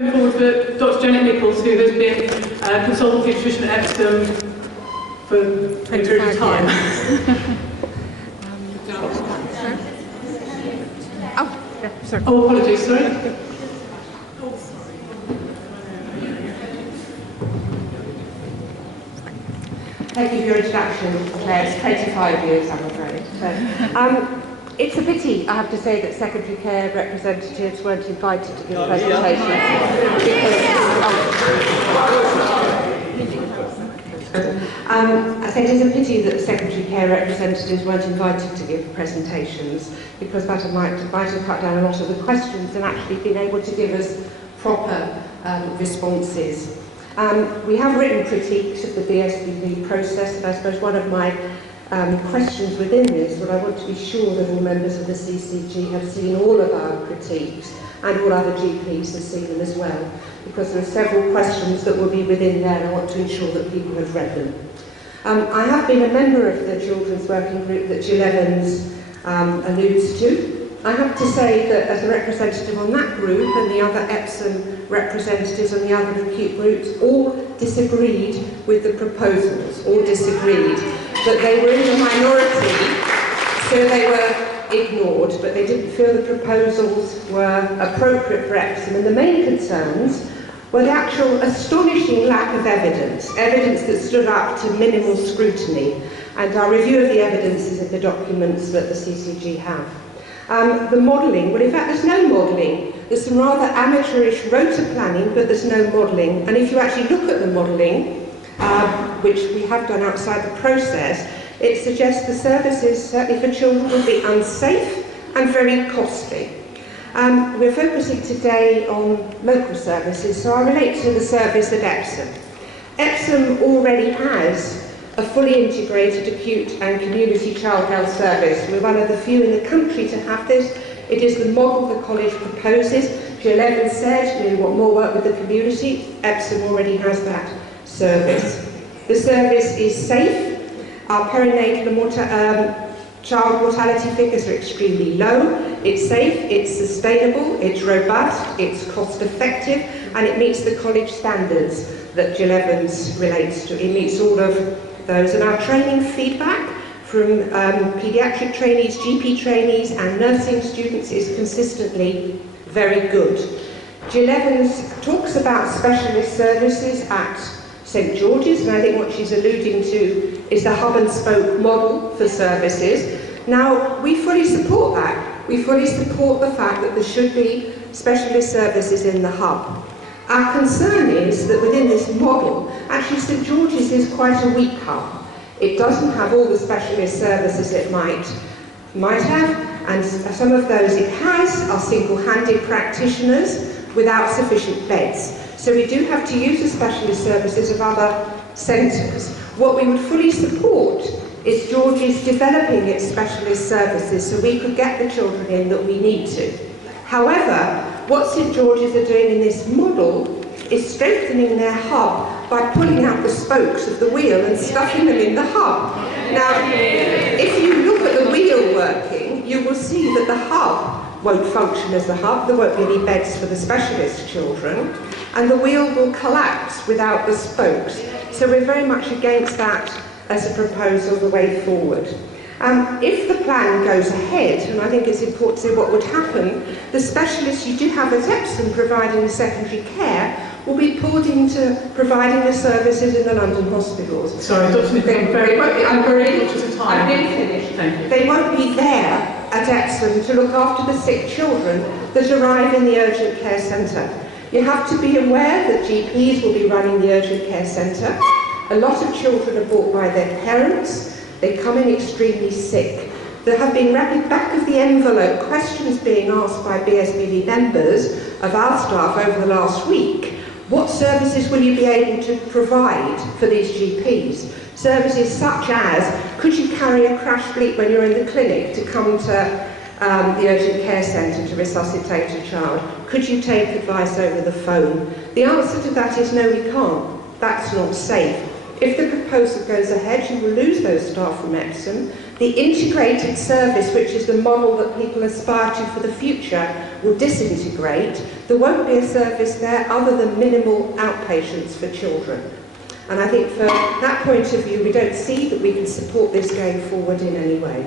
Forward for Dr. Nicholls, who has been consultant pediatrician at Epsom for a period of time. Oh, apologies, sorry. Thank you for your introduction, Claire. It's 25 years, I'm afraid. So, it's a pity, I have to say, that secondary care representatives weren't invited to give presentations. I said it's a pity that secondary care representatives weren't invited to give presentations, because that might have cut down a lot of the questions and actually been able to give us proper responses. We have written critiques of the BSBV process, and I suppose one of my questions within this, but I want to be sure that all members of the CCG have seen all of our critiques and all other GPs have seen them as well, because there are several questions that will be within there and I want to ensure that people have read them. I have been a member of the children's working group that Jill Evans alludes to. I have to say that as a representative on that group and the other Epsom representatives on the other acute groups all disagreed with the proposals, all disagreed. But they were in the minority, so they were ignored, but they didn't feel the proposals were appropriate for Epsom. And the main concerns were the actual astonishing lack of evidence that stood up to minimal scrutiny. And our review of the evidence is in the documents that the CCG have. The modelling, well in fact there's no modelling. There's some rather amateurish rota planning, but there's no modelling. And if you actually look at the modelling, which we have done outside the process, it suggests the services, certainly for children, would be unsafe and very costly. We're focusing today on local services, so I'll relate to the service at Epsom. Epsom already has a fully integrated acute and community child health service. We're one of the few in the country to have this. It is the model the college proposes. Jill Evans said, we want more work with the community. Epsom already has that service. The service is safe. Our perinatal and child mortality figures are extremely low. It's safe, it's sustainable, it's robust, it's cost effective, and it meets the college standards that Jill Evans relates to. It meets all of those. And our training feedback from paediatric trainees, GP trainees and nursing students is consistently very good. Jill Evans talks about specialist services at St George's, and I think what she's alluding to is the hub and spoke model for services. Now, we fully support that. We fully support the fact that there should be specialist services in the hub. Our concern is that within this model, actually St George's is quite a weak hub. It doesn't have all the specialist services it might have, and some of those it has are single-handed practitioners without sufficient beds. So we do have to use the specialist services of other centres. What we would fully support is George's developing its specialist services so we could get the children in that we need to. However, what St George's are doing in this model is strengthening their hub by pulling out the spokes of the wheel and stuffing them in the hub. Now, if you look at the wheel working, you will see that the hub won't function as the hub. There won't be any beds for the specialist children, and the wheel will collapse without the spokes. So we're very much against that as a proposal the way forward. If the plan goes ahead, and I think it's important to see what would happen, the specialists you do have at Epsom providing the secondary care will be pulled into providing the services in the London hospitals. Sorry, Dr. Nicholls, I'm very conscious of time. I've been finished. Thank you. They won't be there at Epsom to look after the sick children that arrive in the urgent care centre. You have to be aware that GPs will be running the urgent care centre. A lot of children are brought by their parents. They come in extremely sick. There have been rapid back-of-the-envelope questions being asked by BSBV members of our staff over the last week. What services will you be able to provide for these GPs? Services such as, could you carry a crash bleep when you're in the clinic to come to the urgent care centre to resuscitate a child? Could you take advice over the phone? The answer to that is no, we can't. That's not safe. If the proposal goes ahead, you will lose those staff from Epsom. The integrated service, which is the model that people aspire to for the future, will disintegrate. There won't be a service there other than minimal outpatients for children. And I think from that point of view, we don't see that we can support this going forward in any way.